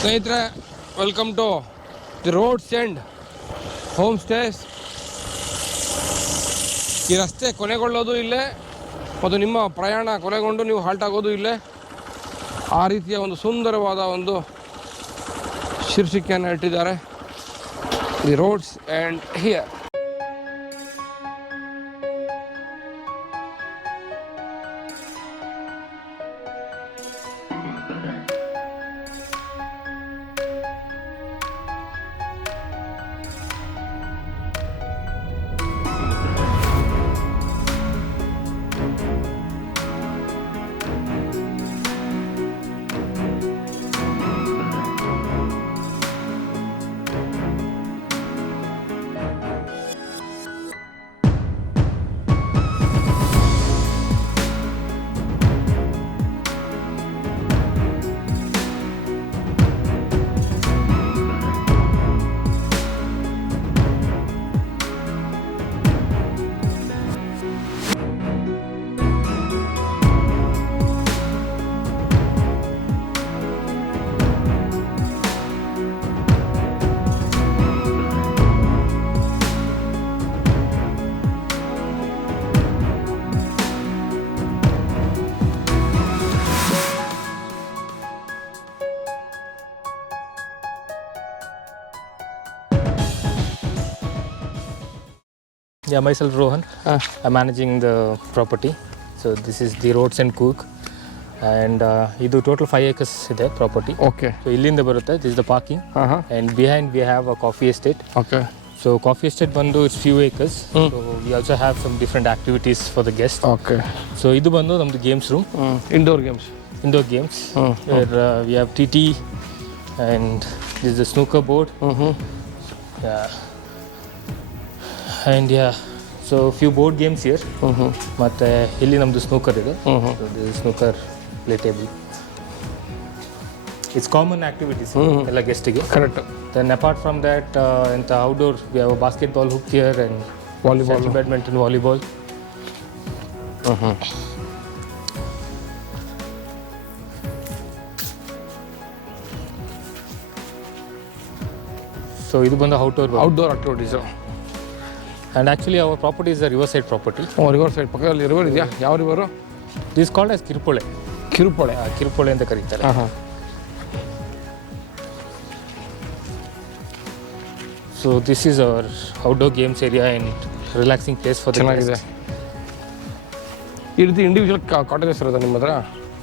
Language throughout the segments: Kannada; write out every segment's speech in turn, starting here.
ಸ್ನೇಹಿತರೆ, welcome to the roads end home stays. ಈ ರಸ್ತೆ ಕೊನೆಗೊಳ್ಳೋದು ಇಲ್ಲೇ ಮತ್ತು ನಿಮ್ಮ ಪ್ರಯಾಣ ಕೊನೆಗೊಂಡು ನೀವು ಹಾಲ್ಟ್ ಆಗೋದು ಇಲ್ಲೇ. ಆ ರೀತಿಯ ಒಂದು ಸುಂದರವಾದ ಒಂದು ಶೀರ್ಷಿಕೆಯನ್ನು ಇಟ್ಟಿದ್ದಾರೆ, the roads end here. Yeah, myself Rohan. I'm managing the property. So this is the roads and coorg, and idu total 5 acres ಇದೆ property. Okay. So ಇಲ್ಲಿಂದ ಬರುತ್ತೆ. This is the parking. And behind we have a coffee estate. Okay. So coffee estate ಬಂದು it's few acres. So we also have some different activities for the guests. Okay. So ಇದು ಬಂದು ನಮ್ದು games room. Indoor games. Indoor games. Where we have TT and this is the snooker board. Yeah. And yeah, so few board games here. ಮತ್ತೆ ಇಲ್ಲಿ ನಮ್ದು snooker ಇದೆ. So this is snooker play table. It's common activities ಎಲ್ಲ ಗೆಸ್ಟಿಗೆ. Correct. Then apart from that, in the outdoor we have a basketball hook here and Volleyball, badminton, volleyball. So ಇದು ಬಂದು outdoor activities. And actually our property is a riverside property. River side ಪಕ್ಕದಲ್ಲಿ ರಿವರ್ ಇದೆಯಾ? ಯಾವ river? This is called as ಕಿರುಪೊಳೆ. ಕಿರುಪೊಳೆ ಅಂತ ಕರೀತಾರೆ. So this is our outdoor games area and relaxing place for the guests. ಈ ರೀತಿ ಇಂಡಿವಿಜುವಲ್ ಕಾಟೇಜಸ್ ಇರೋದಾ ನಿಮ್ಮ ಹತ್ರ?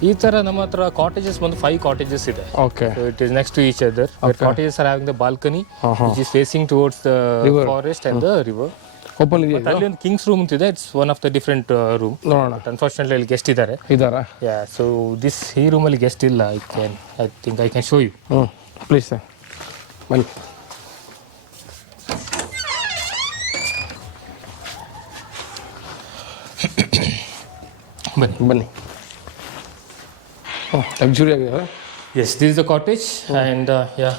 ಈ ಥರ ನಮ್ಮ ಹತ್ರ ಕಾಟೇಜಸ್ ಬಂದು 5 ಕಾಟೇಜಸ್ ಇದೆ. Okay. So it is next to each other. The cottages are having the balcony which is facing towards the forest and the river. Open ಇದೆಯಾ? ಅಲ್ಲಿ ಒಂದು ಕಿಂಗ್ಸ್ ರೂಮ್ ಅಂತಿದೆ. It's one of the different room. ನೋಡೋಣ. ಅನ್ಫಾರ್ಚುನೇಟ್ಲಿ ಅಲ್ಲಿ ಗೆಸ್ಟ್ ಇದ್ದಾರೆ. ಯಾ, ಸೊ ದಿಸ್ ಈ ರೂಮಲ್ಲಿ ಗೆಸ್ಟ್ ಇಲ್ಲ. I think I can show you. Please sir, ಬನ್ನಿ. ಬನ್ನಿ. ಲಕ್ಸುರಿ ಆಗಿದೆ. Yes, this is the cottage and yeah.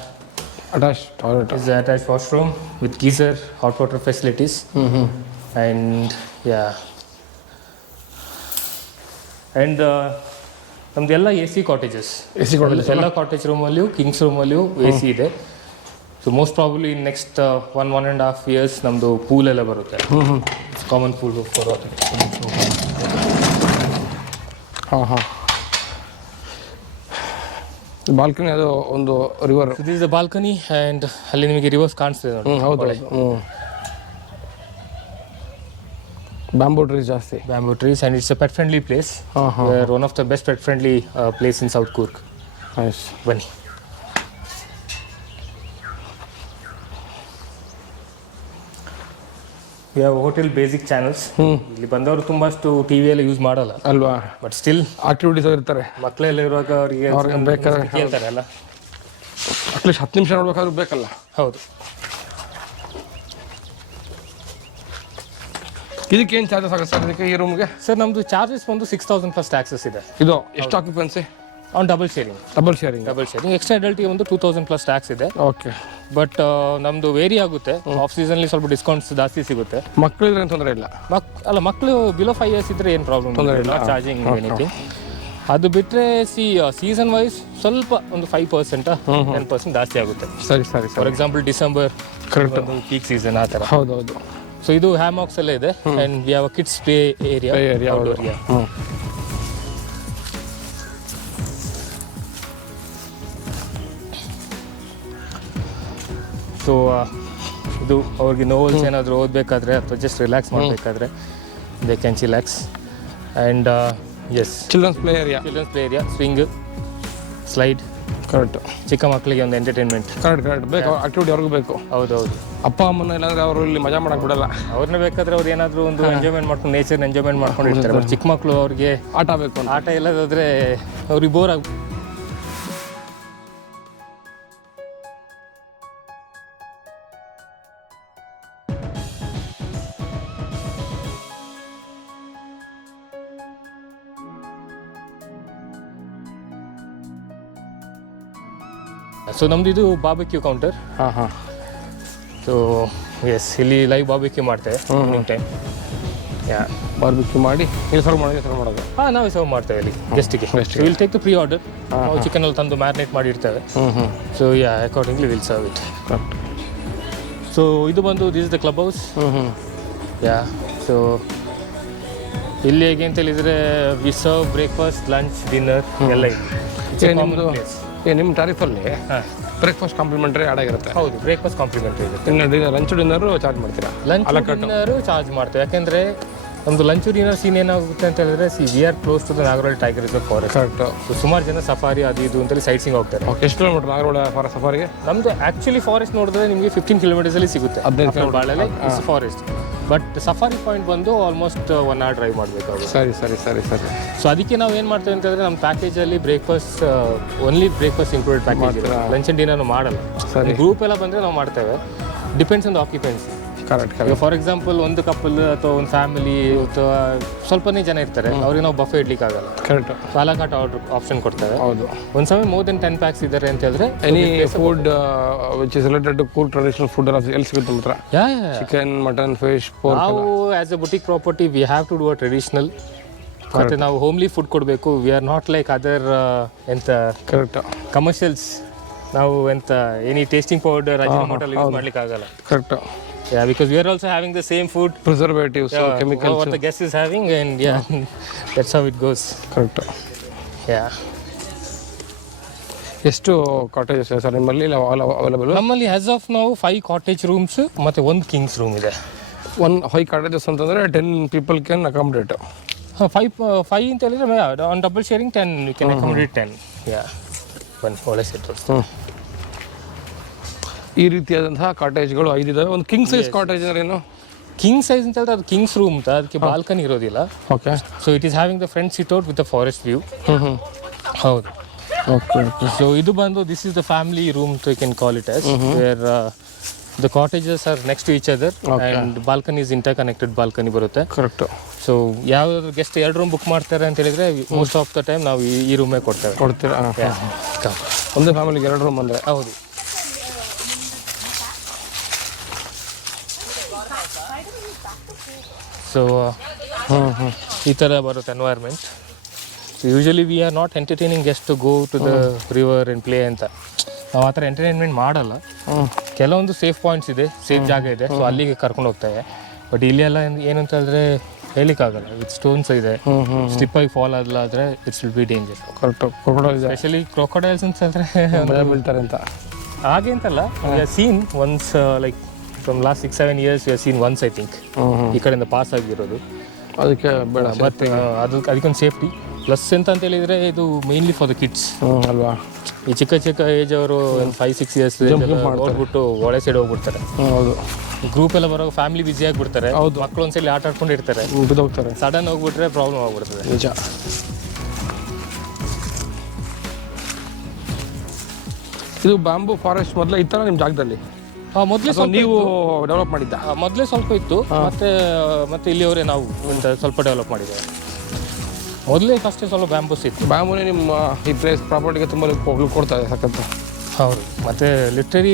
Attached toilet. This is the attached washroom with geyser, hot water facilities. And yeah. And ನಮ್ದೆಲ್ಲ AC cottages. ಎಲ್ಲ ಕಾಟೇಜ್ ರೂಮಲ್ಲಿಯೂ ಕಿಂಗ್ಸ್ ರೂಮಲ್ಲಿಯೂ AC ಇದೆ. So most probably next 1.5 years ನಮ್ಮದು ಪೂಲ್ ಎಲ್ಲ ಬರುತ್ತೆ. ಕಾಮನ್ ಪೂಲ್ ಫಾರ್ ಬಾಲ್ಕನಿ, ಅದು ಒಂದು river. This is the balcony and ಅಲ್ಲಿ ನಿಮಗೆ ರಿವರ್ಸ್ ಕಾಣಿಸ್ತಿದೆ ನೋಡಿ. ಹೌದು. ಬ್ಯಾಂಬೂ ಟ್ರೀಸ್ ಜಾಸ್ತಿ. Bamboo trees and it's a pet friendly place. One of the best pet friendly place in south Coorg. Nice. ಬನ್ನಿ. We have hotel basic channels. ಇಲ್ಲಿ ಬಂದವರು ತುಂಬಷ್ಟು ಟಿವಿ ಎಲ್ಲ ಯೂಸ್ ಮಾಡಲ್ಲ ಅಲ್ವಾ, ಬಟ್ ಸ್ಟಿಲ್ ಆಕ್ಟಿವಿಟೀಸ್ ಇರ್ತಾರೆ. ಮಕ್ಕಳೆಲ್ಲ ಇರುವಾಗ ಅವರಿಗೆ ಬೇಕಾದ್ರೆ ಕೇಳ್ತಾರೆ ಅಲ್ಲ, ಅಟ್ಲೀಸ್ಟ್ 10 ನಿಮಿಷ ನೋಡ್ಬೇಕಾದ್ರೂ ಬೇಕಲ್ಲ. ಹೌದು. ಇದಕ್ಕೇನು ಚಾರ್ಜಸ್ ಆಗುತ್ತೆ ಸರ್ ಇದಕ್ಕೆ, ಈ ರೂಮ್ಗೆ? ಸರ್ ನಮ್ಮದು ಚಾರ್ಜಸ್ ಬಂದು 6,000 ಪ್ಲಸ್ ಟ್ಯಾಕ್ಸಸ್ ಇದೆ. ಇದು ಎಷ್ಟು occupancy? On double sharing. Extra ಅಡಲ್ಟಿಗೆ ಒಂದು 2,000 ಪ್ಲಸ್ ಟ್ಯಾಕ್ಸ್ ಇದೆ. ಓಕೆ. ಬಟ್ ನಮ್ಮದು ವೇರಿ ಆಗುತ್ತೆ. ಆಫ್ ಸೀಸನ್ಲಿ ಸ್ವಲ್ಪ ಡಿಸ್ಕೌಂಟ್ಸ್ ಜಾಸ್ತಿ ಸಿಗುತ್ತೆ. ಮಕ್ಕಳಿದ್ರೆ ತೊಂದರೆ ಇಲ್ಲ. ಮಕ್ಕಳು ಬಿಲೋ 5 years ಇದ್ರೆ ಏನು ಪ್ರಾಬ್ಲಮ್ ಇಲ್ಲ, ಚಾರ್ಜಿಂಗ್ ಎನಿಥಿಂಗ್. ಅದು ಬಿಟ್ಟರೆ ಸೀಸನ್ ವೈಸ್ ಸ್ವಲ್ಪ ಒಂದು 5% 10% ಜಾಸ್ತಿ ಆಗುತ್ತೆ. ಸರಿ for example December correct peak season ಆ ಥರ. ಹೌದೌದು. ಸೊ ಇದು ಹ್ಯಾಮಾಕ್ಸ್ ಎಲ್ಲ ಇದೆ and we have a kids play area. So ಇದು ಅವ್ರಿಗೆ ನೋವೆಲ್ಸ್ ಏನಾದರೂ ಓದಬೇಕಾದ್ರೆ ಅಥವಾ ಜಸ್ಟ್ ರಿಲ್ಯಾಕ್ಸ್ ಮಾಡಬೇಕಾದ್ರೆ they can chillax. And yes children's play area, swing, slide. Correct. ಚಿಕ್ಕ ಮಕ್ಕಳಿಗೆ ಒಂದು ಎಂಟರ್ಟೈನ್ಮೆಂಟ್. ಕರೆಕ್ಟ್ ಬೇಕು, ಆಕ್ಟಿವಿಟಿ ಅವ್ರಿಗೂ ಬೇಕು. ಹೌದೌದು. ಅಪ್ಪ ಅಮ್ಮನ ಇಲ್ಲಾಂದ್ರೆ ಅವರು ಇಲ್ಲಿ ಮಜಾ ಮಾಡಕ್ಕೆ ಬಿಡಲ್ಲ. ಅವ್ರನ್ನ ಬೇಕಾದ್ರೆ ಅವ್ರು ಏನಾದರೂ ಒಂದು ಎಂಜಾಯ್ಮೆಂಟ್ ಮಾಡ್ಕೊಂಡು ನೇಚರ್ನ ಎಂಜಾಯ್ಮೆಂಟ್ ಮಾಡ್ಕೊಂಡು ಇರ್ತಾರೆ. ಚಿಕ್ಕ ಮಕ್ಕಳು ಅವ್ರಿಗೆ ಆಟ ಬೇಕು, ಆಟ ಇಲ್ಲದಾದ್ರೆ ಅವ್ರಿಗೆ ಬೋರ್ ಆಗ. ಸೊ ನಮ್ದು ಇದು ಬಾರ್ಬೆಕ್ಯೂ ಕೌಂಟರ್. ಸೊ ಎಸ್, ಇಲ್ಲಿ ಲೈವ್ ಬಾರ್ಬೆಕ್ಯೂ ಮಾಡ್ತೇವೆ ಈವ್ನಿಂಗ್ ಟೈಮ್. ಬಾರ್ಬೆಕ್ಯೂ ಮಾಡಿ ಇಲ್ಲಿ ಸರ್ವ್ ಮಾಡೋದು. ನಾವೇ ಸರ್ವ್ ಮಾಡ್ತೇವೆ ಇಲ್ಲಿ ಗೆಸ್ಟಿಗೆ. Will take the pre order. ನಾವು ಚಿಕನ್ ಅಲ್ಲಿ ತಂದು ಮ್ಯಾರಿನೇಟ್ ಮಾಡಿರ್ತೇವೆ. So accordingly will serve it. So ಇದು ಬಂದು this is the club house. So ಇಲ್ಲಿ ಹೇಗೆ ಅಂತ ಹೇಳಿದರೆ we serve breakfast, lunch, dinner ಎಲ್ಲ ಇದೆ. ನಿಮ್ಮ ಟಾರಿಫಲ್ಲಿ ಬ್ರೇಕ್ಫಾಸ್ಟ್ ಕಾಂಪ್ಲಿಮೆಂಟರಿ ಆಡಾಗಿರುತ್ತೆ. ಹೌದು, ಬ್ರೇಕ್ಫಾಸ್ಟ್ ಕಾಂಪ್ಲಿಮೆಂಟರಿ ಇರುತ್ತೆ. ಇನ್ನು ಲಂಚ್ ಡಿನ್ನರು ಚಾರ್ಜ್ ಮಾಡ್ತೀರಾ? ಲಂಚ್ ಡಿನ್ನರು ಚಾರ್ಜ್ ಮಾಡ್ತೇವೆ. ಯಾಕೆಂದರೆ ನಮ್ಮದು ಲಂಚ್ ಡಿನ್ನರ್ ಸೀನ್ ಏನಾಗುತ್ತೆ ಅಂತ ಹೇಳಿದ್ರೆ we are close to the Nagarahalli tiger reserve forest. Correct. ಸುಮಾರು ಜನ ಸಫಾರಿ ಅದು ಇದು ಅಂತೇಳಿ ಸೈಟ್ ಸೀಂಗ್ ಹೋಗ್ತಾರೆ. ಎಷ್ಟು ಕಿಲೋಮೀಟರ್ ನಾಗರಹೊಳೆ ಸಫಾರಿಗೆ? ನಮ್ಮದು ಆ್ಯಕ್ಚುಲಿ ಫಾರೆಸ್ಟ್ ನೋಡಿದ್ರೆ ನಿಮಗೆ 15 ಕಿಲೋಮೀಟರ್ಸಲ್ಲಿ ಸಿಗುತ್ತೆ. 15 ಬಾಳಲ್ಲಿ ಫಾರೆಸ್ಟ್. ಬಟ್ ಸಫಾರಿ ಪಾಯಿಂಟ್ ಬಂದು ಆಲ್ಮೋಸ್ಟ್ 1 hour ಡ್ರೈವ್ ಮಾಡಬೇಕಾಗುತ್ತೆ. ಸರಿ. ಸೊ ಅದಕ್ಕೆ ನಾವು ಏನು ಮಾಡ್ತೇವೆ ಅಂತಂದರೆ ನಮ್ಮ ಪ್ಯಾಕೇಜಲ್ಲಿ breakfast only breakfast included package ಇದೆ. ಲಂಚ್ ಆ್ಯಂಡ್ ಡಿನ್ನರ್ ಮಾಡಲ್ಲ. ಗ್ರೂಪ್ ಎಲ್ಲ ಬಂದರೆ ನಾವು ಮಾಡ್ತೇವೆ. Depends on the occupancy. Correct. For example ಒಂದು ಕಪಲ್ ಅಥವಾ ಒಂದು ಫ್ಯಾಮಿಲಿ ಅಥವಾ ಸ್ವಲ್ಪನೇ ಜನ ಇರ್ತಾರೆ, ಅವ್ರಿಗೆ ನಾವು ಬಫೆ ಇಡ್ಲಿಕ್ಕೆ ಆಗಲ್ಲ. ಕರೆಕ್ಟ್. ಸಾಲಾಕಾಟ ಆರ್ಡರ್ ಆಪ್ಷನ್ ಕೊಡ್ತೇವೆ. ಹೌದು. ಒಂದು ಸಮಯ ಮೋರ್ ದೆನ್ 10 packs ಇದ್ದಾರೆ ಅಂತ ಹೇಳಿದ್ರೆ any food which is related to Coorg traditional food ಎಲ್ಲಿ ಸಿಗುತ್ತೆ ನಮ್ಮ ಹತ್ರ? Chicken, mutton, fish, pork. ನಾವು as a boutique property we have to do a traditional. ಮತ್ತು ನಾವು ಹೋಮ್ಲಿ ಫುಡ್ ಕೊಡಬೇಕು. We are not like other ಎಂತ ಕರೆಕ್ಟ್ ಕಮರ್ಷಿಯಲ್ಸ್. ನಾವು ಎಂತ any tasting powder hotel use ಮಾಡ್ಲಿಕ್ಕೆ ಆಗಲ್ಲ. Correct. Because we are also having the same food, preservatives, chemicals, what the guest is having, and that's how it goes. Correct. ಎಷ್ಟು ಕಾಟೇಜಸ್ ಸರ್ ನಿಮ್ಮಲ್ಲಿ ಅವೈಲೇಬಲ್? ನಮ್ಮಲ್ಲಿ ಆಸ್ ಆಫ್ ನಾವು 5 ಕಾಟೇಜ್ ರೂಮ್ಸ್ ಮತ್ತು 1 ಕಿಂಗ್ಸ್ ರೂಮ್ ಇದೆ. 5 ಕಾಟೇಜಸ್ ಅಂತಂದರೆ 10 people ಕ್ಯಾನ್ ಅಕಾಮಡೇಟ್. 5 ಅಂತ ಹೇಳಿದ್ರೆ on double sharing 10 you can accommodate 10. ಒಂದು ಒಳ್ಳೆ ಸೆಟ್. ಈ ರೀತಿಯಾದಂತಹ ಕಾಟೇಜ್ಗಳು 5 ಇದಾವೆ. ಒಂದು ಕಿಂಗ್ ಸೈಜ್ ಕಾಟೇಜ್ ಅಂದ್ರೆ ಏನು? ಕಿಂಗ್ ಸೈಜ್ ಅಂತ ಹೇಳಿದ್ರೆ ಅದು ಕಿಂಗ್ಸ್ ರೂಮ್ ಅಂತ, ಅದಕ್ಕೆ ಬಾಲ್ಕನಿ ಇರೋದಿಲ್ಲ. Okay. So it is having the front sit out with the forest view. ಹೌದು. ಓಕೆ. ಸೊ ಇದು ಬಂದು this is the family room you can call it as, where the cottages are next to each other and balcony is interconnected balcony ಬರುತ್ತೆ. ಕರೆಕ್ಟ್. ಸೊ ಯಾವ್ದಾದ್ರು ಗೆಸ್ಟ್ 2 ರೂಮ್ ಬುಕ್ ಮಾಡ್ತಾರೆ ಅಂತ ಹೇಳಿದ್ರೆ ಮೋಸ್ಟ್ ಆಫ್ ದ ಟೈಮ್ ನಾವು ಈ ರೂಮೇ ಕೊಡ್ತೀರಾ? ಒಂದು ಫ್ಯಾಮಿಲಿಗೆ 2 ರೂಮ್ ಅಂದರೆ? ಹೌದು. ಸೊ ಈ ಥರ ಬರುತ್ತೆ environment. So usually we are not entertaining guest to go to the river and play ಅಂತ. ನಾವು ಆ ಥರ ಎಂಟರ್ಟೈನ್ಮೆಂಟ್ ಮಾಡಲ್ಲ. ಕೆಲವೊಂದು ಸೇಫ್ ಪಾಯಿಂಟ್ಸ್ ಇದೆ, ಸೇಫ್ ಜಾಗ ಇದೆ, ಸೊ ಅಲ್ಲಿಗೆ ಕರ್ಕೊಂಡು ಹೋಗ್ತೇವೆ. ಬಟ್ ಇಲ್ಲಿ ಎಲ್ಲ ಏನು ಅಂತ ಹೇಳಿದ್ರೆ ಹೇಳಿಕ್ಕಾಗಲ್ಲ. ವಿತ್ ಸ್ಟೋನ್ಸ್ ಇದೆ, ಸ್ಲಿಪ್ಪಾಗಿ ಫಾಲ್ ಆದರೆ it's will be danger. Correct. Specially crocodiles ಅಂತ ಹೇಳಿದ್ರೆ ಬೀಳ್ತಾರೆ ಅಂತ ಹಾಗೆ ಅಂತಲ್ಲ. We are seen once like from last 6-7 years we are seen once I think ಈ ಕಡೆಯಿಂದ ಪಾಸ್ ಆಗಿರೋದು. ಅದಕ್ಕೆ ಬೇಡ. ಮತ್ತು ಅದಕ್ಕೊಂದು ಸೇಫ್ಟಿ ಪ್ಲಸ್ ಎಂತ ಅಂತ ಹೇಳಿದರೆ ಇದು ಮೇನ್ಲಿ ಫಾರ್ ದ ಕಿಡ್ಸ್ ಅಲ್ವಾ. ಈ ಚಿಕ್ಕ ಏಜ್ ಅವರು 5-6 years ನೋಡ್ಬಿಟ್ಟು ಒಳ್ಳೆ ಸೈಡ್ ಹೋಗ್ಬಿಡ್ತಾರೆ. ಹೌದು. ಗ್ರೂಪ್ ಎಲ್ಲ ಬರೋ ಫ್ಯಾಮಿಲಿ ಬಿಸಿ ಆಗಿಬಿಡ್ತಾರೆ. ಹೌದು. ಮಕ್ಕಳು ಒಂದ್ಸಲಿ ಆಟ ಆಡ್ಕೊಂಡಿರ್ತಾರೆ, ಬಿದ್ದೋಗ್ತಾರೆ. ಸಡನ್ ಹೋಗ್ಬಿಟ್ರೆ ಪ್ರಾಬ್ಲಮ್ ಆಗ್ಬಿಡ್ತದೆ. ನಿಜ. ಇದು ಬ್ಯಾಂಬೂ ಫಾರೆಸ್ಟ್ ಮೊದಲೇ ಇತ್ತಲ್ಲ ನಿಮ್ಮ ಜಾಗದಲ್ಲಿ? ಮೊದಲೇ ಸ್ವಲ್ಪ ನೀವು ಡೆವಲಪ್ ಮಾಡಿದ್ದ? ಮೊದಲೇ ಸ್ವಲ್ಪ ಇತ್ತು, ಮತ್ತೆ ಇಲ್ಲಿಯವರೇ ನಾವು ಸ್ವಲ್ಪ ಡೆವಲಪ್ ಮಾಡಿದ್ದೇವೆ. ಮೊದಲೇ ಫಸ್ಟೇ ಸ್ವಲ್ಪ ಬ್ಯಾಂಬೂಸ್ ಇತ್ತು. ಬ್ಯಾಂಬೂನೇ ನಿಮ್ಮ ಈ ಪ್ಲೇಸ್ ಪ್ರಾಪರ್ಟಿಗೆ ತುಂಬ ಕೊಡ್ತಾ ಇದೆ ಸಖತ್ತು. ಹೌದು. ಮತ್ತು ಲಿಟ್ರರಿ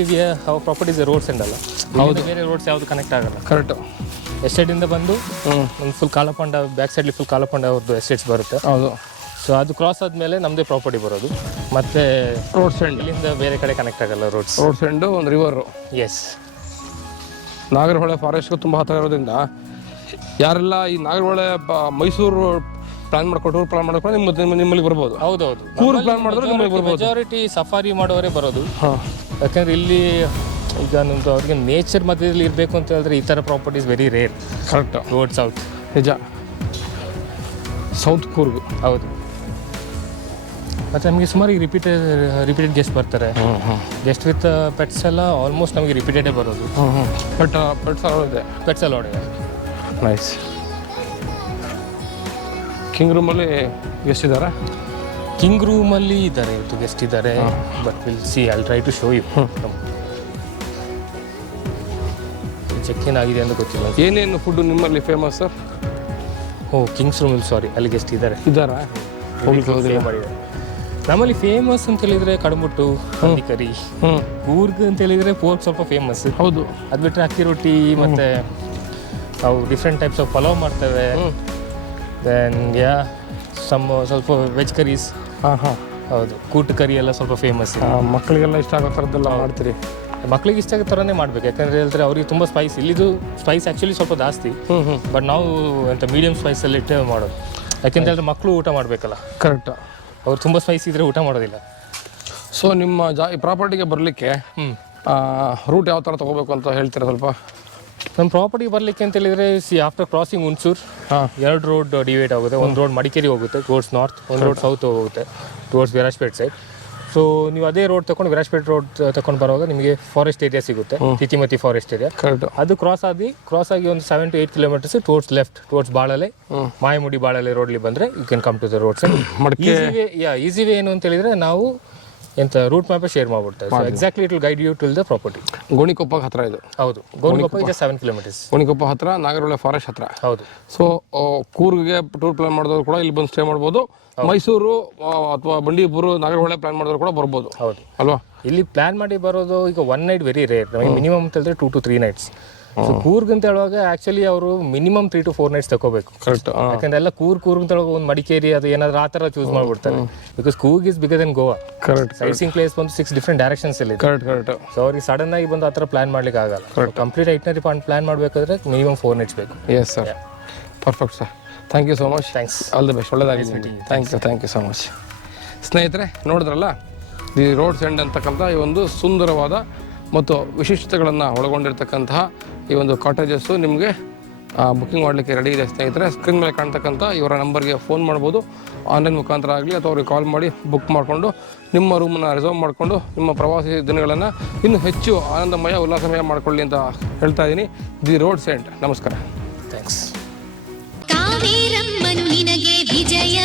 ಪ್ರಾಪರ್ಟೀಸ್ ರೋಡ್ಸ್ ಎಂಡಲ್ಲ. ಹೌದು. ಬೇರೆ ರೋಡ್ಸ್ ಯಾವುದು ಕನೆಕ್ಟ್ ಆಗಲ್ಲ. ಕರೆಕ್ಟು. ಎಸ್ಟೇಟಿಂದ ಬಂದು ಒಂದು ಫುಲ್ ಕಾಲಪಂಡ ಬ್ಯಾಕ್ ಸೈಡ್ಲಿ ಫುಲ್ ಕಾಲಪಂಡ ಅವ್ರದ್ದು ಎಸ್ಟೇಟ್ಸ್ ಬರುತ್ತೆ. ಹೌದು. ಸೊ ಅದು ಕ್ರಾಸ್ ಆದಮೇಲೆ ನಮ್ಮದೇ ಪ್ರಾಪರ್ಟಿ ಬರೋದು. ಮತ್ತು ರೋಡ್ ಸೈಡ್ ಇಲ್ಲಿಂದ ಬೇರೆ ಕಡೆ ಕನೆಕ್ಟ್ ಆಗಲ್ಲ ರೋಡ್ಸ್. ರೋಡ್ ಸೈಡು ಒಂದು ರಿವರು. ಎಸ್. ನಾಗರಹೊಳೆ ಫಾರೆಸ್ಟ್ಗೂ ತುಂಬ ಹತ್ತಿರ ಇರೋದ್ರಿಂದ ಯಾರೆಲ್ಲ ಈ ನಾಗರಹೊಳೆ ಮೈಸೂರು ಪ್ಲಾನ್ ಮಾಡ್ಕೊಂಡು ಟೂರ್ ಪ್ಲಾನ್ ಮಾಡ್ಕೊಂಡು ನಿಮ್ಮಲ್ಲಿ ಬರ್ಬೋದು. ಹೌದೌದು. ಕೂರ್ಗ್ ಪ್ಲಾನ್ ಮಾಡಿದ್ರೆ ನಿಮ್ಮಲ್ಲಿ ಬರ್ಬೋದು. ಮೆಜಾರಿಟಿ ಸಫಾರಿ ಮಾಡೋರೇ ಬರೋದು. ಹಾಂ. ಯಾಕಂದರೆ ಇಲ್ಲಿ ಈಗ ನಮ್ಮದು ಅವ್ರಿಗೆ ನೇಚರ್ ಮಧ್ಯದಲ್ಲಿ ಇರಬೇಕು ಅಂತ ಹೇಳಿದ್ರೆ ಈ ಥರ properties very rare. Correct. Towards south. ನಿಜ. ಸೌತ್ ಕೂರ್ಗ್. ಹೌದು. ಮತ್ತು ನಮಗೆ ಸುಮಾರು ರಿಪೀಟೆಡ್ ಗೆಸ್ಟ್ ಬರ್ತಾರೆ. ಗೆಸ್ಟ್ ವಿತ್ ಪೆಟ್ಸ್ ಎಲ್ಲ ಆಲ್ಮೋಸ್ಟ್ ನಮಗೆ ರಿಪೀಟೆಡೇ ಬರೋದು. ಪೆಟ್ಸ್ ಇದೆ. ಪೆಟ್ಸ್ ಎಲ್ಲ ಹೊಡೆಯ. ನೈಸ್. ಕಿಂಗ್ ರೂಮಲ್ಲಿ ಗೆಸ್ಟ್ ಇದ್ದಾರಾ? ಕಿಂಗ್ ರೂಮಲ್ಲಿ ಇದ್ದಾರೆ, ಇವತ್ತು ಗೆಸ್ಟ್ ಇದ್ದಾರೆ. But will see, I try to show you. Check in ಆಗಿದೆ ಅಂತ ಗೊತ್ತಿಲ್ಲ. ಏನೇನು ಫುಡ್ ನಿಮ್ಮಲ್ಲಿ ಫೇಮಸ್ ಸರ್? ಕಿಂಗ್ಸ್ ರೂಮಲ್ಲಿ ಸಾರಿ, ಅಲ್ಲಿ ಗೆಸ್ಟ್ ಇದ್ದಾರಾ? ಮಾಡಿದ್ದಾರೆ. ನಮ್ಮಲ್ಲಿ ಫೇಮಸ್ ಅಂತ ಹೇಳಿದರೆ ಕಡಮುಟ್ಟು, ಹಂದಿ ಕರಿ. ಕೂರ್ಗ್ ಅಂತ ಹೇಳಿದರೆ ಪೋರ್ಕ್ ಸ್ವಲ್ಪ ಫೇಮಸ್. ಹೌದು. ಅದು ಬಿಟ್ಟರೆ ಅಕ್ಕಿ ರೊಟ್ಟಿ ಮತ್ತು ಅವು ಡಿಫ್ರೆಂಟ್ ಟೈಪ್ಸ್ ಆಫ್ ಪಲಾವ್ ಮಾಡ್ತೇವೆ. ದೆನ್ ಸ್ವಲ್ಪ ವೆಜ್ ಕರೀಸ್. ಹೌದು. ಕೂಟು ಕರಿ ಎಲ್ಲ ಸ್ವಲ್ಪ ಫೇಮಸ್. ಮಕ್ಕಳಿಗೆಲ್ಲ ಇಷ್ಟ ಆಗೋ ಥರದ್ದೆಲ್ಲ ಮಾಡ್ತೀರಿ? ಮಕ್ಕಳಿಗೆ ಇಷ್ಟ ಆಗೋ ಥರನೇ ಮಾಡಬೇಕು. ಯಾಕಂದರೆ ಹೇಳಿದ್ರೆ ಅವ್ರಿಗೆ ತುಂಬ ಸ್ಪೈಸ್, ಇಲ್ಲಿದು ಸ್ಪೈಸ್ ಆ್ಯಕ್ಚುಲಿ ಸ್ವಲ್ಪ ಜಾಸ್ತಿ. ಬಟ್ ನಾವು ಎಂತ ಮೀಡಿಯಮ್ ಸ್ಪೈಸಲ್ಲಿ ಇಟ್ಟೇ ಮಾಡೋದು. ಯಾಕೆಂತ ಹೇಳಿದ್ರೆ ಮಕ್ಕಳು ಊಟ ಮಾಡಬೇಕಲ್ಲ. ಕರೆಕ್ಟ್. ಅವ್ರು ತುಂಬ ಸ್ಪೈಸ್ ಇದ್ದರೆ ಊಟ ಮಾಡೋದಿಲ್ಲ. ಸೊ ನಿಮ್ಮ ಈ ಪ್ರಾಪರ್ಟಿಗೆ ಬರಲಿಕ್ಕೆ ರೂಟ್ ಯಾವ ಥರ ತೊಗೋಬೇಕು ಅಂತ ಹೇಳ್ತೀರಾ ಸ್ವಲ್ಪ? ನಮ್ಮ ಪ್ರಾಪರ್ಟಿಗೆ ಬರಲಿಕ್ಕೆ ಅಂತ ಹೇಳಿದರೆ after crossing Hunsur 2 road divide ಆಗುತ್ತೆ. ಒಂದು ರೋಡ್ ಮಡಿಕೇರಿ ಹೋಗುತ್ತೆ ಟುವರ್ಡ್ಸ್ ನಾರ್ತ್, ಒಂದು ರೋಡ್ ಸೌತ್ ಹೋಗುತ್ತೆ ಟುವರ್ಡ್ಸ್ ವಿರಾಜ್ಪೇಟ್ ಸೈಡ್. ಸೊ ನೀವು ಅದೇ ರೋಡ್ ತಗೊಂಡು ವಿರಾಜ್ಪೇಟ್ ರೋಡ್ ತಗೊಂಡು ಬರುವಾಗ ನಿಮಗೆ ಫಾರೆಸ್ಟ್ ಏರಿಯಾ ಸಿಗುತ್ತೆ, ತಿತಿಮತಿ ಫಾರೆಸ್ಟ್ ಏರಿಯಾ. ಅದು ಕ್ರಾಸ್ ಆಗಿ ಒಂದು 7 to 8 kilometers towards left, towards Balale, Mayamudi Balale ರೋಡ್ಲಿ ಬಂದರೆ you can come to the road side. Easy way ಏನು ಅಂತ ಹೇಳಿದರೆ ನಾವು ಎಂತ ರೂಟ್ ಮ್ಯಾಪೇ ಶೇರ್ ಮಾಡ್ಬಿಡ್ತಾರೆ. So exactly it will guide you to the property. ಗೋಣಿಕೊಪ್ಪಗೆ ಹತ್ರ ಇದು. ಹೌದು. ಗೋಣಿಕೊಪ್ಪ ಈಗ 7 kilometers. ಗೋಣಿಕೊಪ್ಪ ಹತ್ರ, ನಾಗರಹೊಳೆ ಫಾರೆಸ್ಟ್ ಹತ್ರ. ಹೌದು. ಸೊ ಕೂರ್ಗ್ಗೆ ಟೂರ್ ಪ್ಲಾನ್ ಮಾಡಿದವರು ಕೂಡ ಇಲ್ಲಿ ಬಂದು ಸ್ಟೇ ಮಾಡ್ಬೋದು. ಮೈಸೂರು ಅಥವಾ ಬಂಡೀಪುರ, ನಾಗರಹೊಳೆ ಪ್ಲಾನ್ ಮಾಡಿದ್ರು ಕೂಡ ಬರ್ಬೋದು. ಹೌದು ಅಲ್ವಾ? ಇಲ್ಲಿ ಪ್ಲಾನ್ ಮಾಡಿ ಬರೋದು ಈಗ 1 night ವೆರಿ ರೇರ್. ನಮಗೆ ಮಿನಿಮಮ್ ಅಂತ ಹೇಳಿದ್ರೆ 2 to 3 nights. ಸೊ ಕೂರ್ಗ್ ಅಂತ ಹೇಳುವಾಗ ಆ್ಯಕ್ಚುಲಿ ಅವರು ಮಿನಿಮಮ್ 3 to 4 nights ತಗೋಬೇಕು. ಕರೆಕ್ಟ್. ಯಾಕಂದ್ರೆ ಎಲ್ಲ ಕೂರ್ಗ್ ಅಂತ ಹೇಳುವಾಗ ಒಂದು ಮಡಿಕೇರಿ ಅದು ಏನಾದ್ರು ಆ ಥರ ಚೂಸ್ ಮಾಡ್ಬಿಡ್ತಾರೆ. Because Coorg is bigger than Goa. Correct. Sightseeing place ಬಂದು 6 different directions ಅಲ್ಲಿ. ಕರೆಕ್ಟ್. ಸೊ ಅವ್ರಿಗೆ ಸಡನ್ ಆಗಿ ಬಂದು ಆ ಥರ ಪ್ಲಾನ್ ಮಾಡ್ಲಿಕ್ಕೆ ಆಗಲ್ಲ. ಕಂಪ್ಲೀಟ್ ಐಟ್ನರಿ ಪ್ಲಾನ್ ಮಾಡಬೇಕಾದ್ರೆ ಮಿನಿಮಮ್ 4 nights ಬೇಕು. Yes sir. Perfect sir. Thank you so much. Thanks. All the best. ಒಳ್ಳೆದಾಗಿ. Thank you so much. ಸ್ನೇಹಿತರೆ, ನೋಡಿದ್ರಲ್ಲ, ದಿ ರೋಡ್ ಸೈಡ್ ಅಂತಕ್ಕಂಥ ಈ ಒಂದು ಸುಂದರವಾದ ಮತ್ತು ವಿಶಿಷ್ಟತೆಗಳನ್ನು ಒಳಗೊಂಡಿರ್ತಕ್ಕಂತಹ ಈ ಒಂದು ಕಾಟೇಜಸ್ಸು ನಿಮಗೆ ಬುಕ್ಕಿಂಗ್ ಮಾಡಲಿಕ್ಕೆ ರೆಡಿ ಇದೆ ಸ್ನೇಹಿತರೆ. ಸ್ಕ್ರೀನ್ ಮೇಲೆ ಕಾಣ್ತಕ್ಕಂಥ ಇವರ ನಂಬರ್ಗೆ ಫೋನ್ ಮಾಡ್ಬೋದು. ಆನ್ಲೈನ್ ಮುಖಾಂತರ ಆಗಲಿ ಅಥವಾ ಅವ್ರಿಗೆ ಕಾಲ್ ಮಾಡಿ ಬುಕ್ ಮಾಡಿಕೊಂಡು ನಿಮ್ಮ ರೂಮನ್ನು ರಿಸರ್ವ್ ಮಾಡಿಕೊಂಡು ನಿಮ್ಮ ಪ್ರವಾಸಿ ದಿನಗಳನ್ನು ಇನ್ನೂ ಹೆಚ್ಚು ಆನಂದಮಯ, ಉಲ್ಲಾಸಮಯ ಮಾಡಿಕೊಳ್ಳಿ ಅಂತ ಹೇಳ್ತಾ ಇದ್ದೀನಿ. The road side. ನಮಸ್ಕಾರ. ಥ್ಯಾಂಕ್ಸ್. ಕಾವೇರಮ್ಮನು ನಿನಗೆ ವಿಜಯ